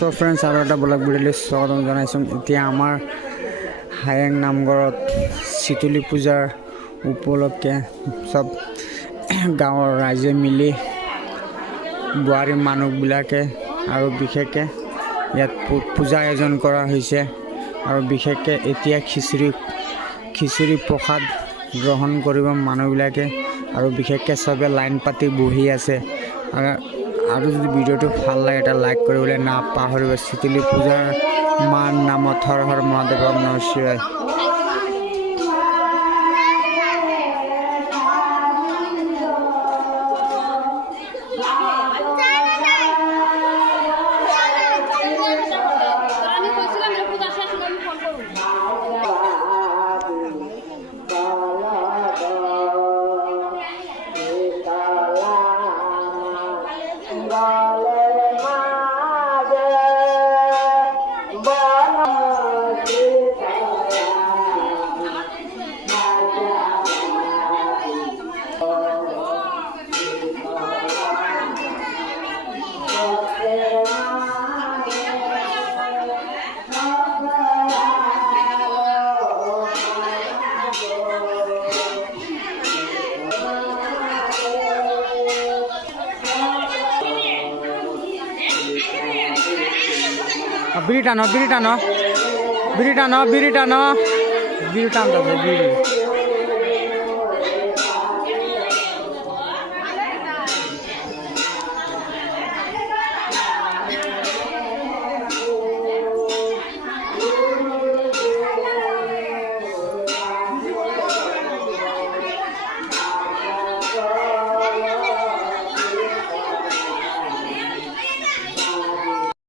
So friends আৰু এটা ব্লগ ভিডিঅ'লৈ স্বাগতম জনাইছোঁ। এতিয়া আমাৰ হায়েং নামঘৰত চিতুলি পূজাৰ উপলক্ষে চব গাঁৱৰ ৰাইজে মিলি বোৱাৰী মানুহবিলাকে আৰু বিশেষকৈ ইয়াত পূজা আয়োজন কৰা হৈছে আৰু বিশেষকৈ এতিয়া খিচিৰি প্ৰসাদ গ্ৰহণ কৰিব মানুহবিলাকে আৰু বিশেষকৈ চবে লাইন পাতি বহি আছে। আৰু যদি ভিডিঅ'টো ভাল লাগে এটা লাইক কৰিবলৈ নাপাহৰিব। চিতুলি পূজাৰ মাৰ নামত হৰ হৰ মহাদেৱ নমঃ শিৱায়। বিড়ি টানো